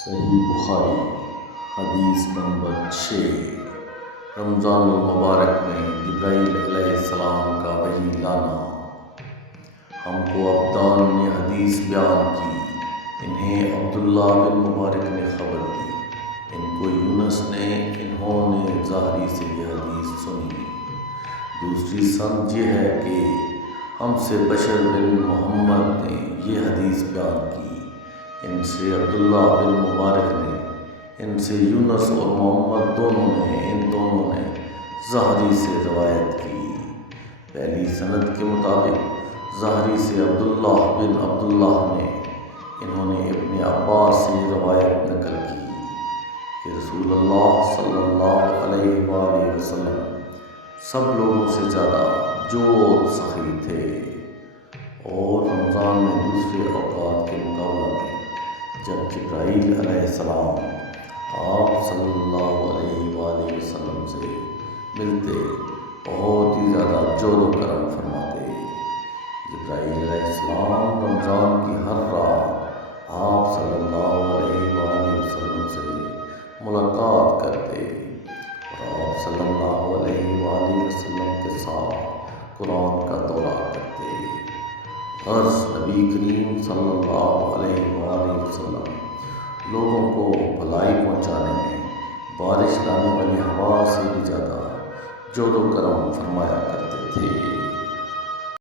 صحیح بخاری حدیث نمبر 6۔ رمضان المبارک میں جبرائیل علیہ السلام کا وحی لانا۔ ہم کو عبدان نے حدیث بیان کی، انہیں عبداللہ بن مبارک نے خبر دی، ان کو یونس نے، انہوں نے ظاہری سے یہ حدیث سنی۔ دوسری سند یہ ہے کہ ہم سے بشر بن محمد نے یہ حدیث بیان کی، ان سے عبداللہ بن مبارک نے، ان سے یونس اور محمد ان دونوں نے ظاہری سے روایت کی۔ پہلی سند کے مطابق ظاہری سے عبداللہ بن عبداللہ نے، انہوں نے ابن عباس سے روایت نقل کی کہ رسول اللہ صلی اللہ علیہ وآلہ وسلم سب لوگوں سے زیادہ جود سخی تھے، اور رمضان میں دوسرے اوقات کے مقابلے میں جب جبرائیل علیہ السلام آپ صلی اللہ علیہ وآلہ وسلم سے ملتے بہت ہی زیادہ جود و کرم فرماتے۔ جبرائیل علیہ السلام رمضان کی ہر رات آپ صلی اللہ علیہ وآلہ وسلم سے ملاقات کرتے اور آپ صلی اللہ علیہ وآلہ وسلم کے ساتھ قرآن کا دورہ کرتے۔ عرض نبی کریم صلی اللہ علیہ وآلہ وسلم لوگوں کو بھلائی پہنچانے میں بارش لانے والی ہوا سے بھی زیادہ جود و کرم فرمایا کرتے تھے۔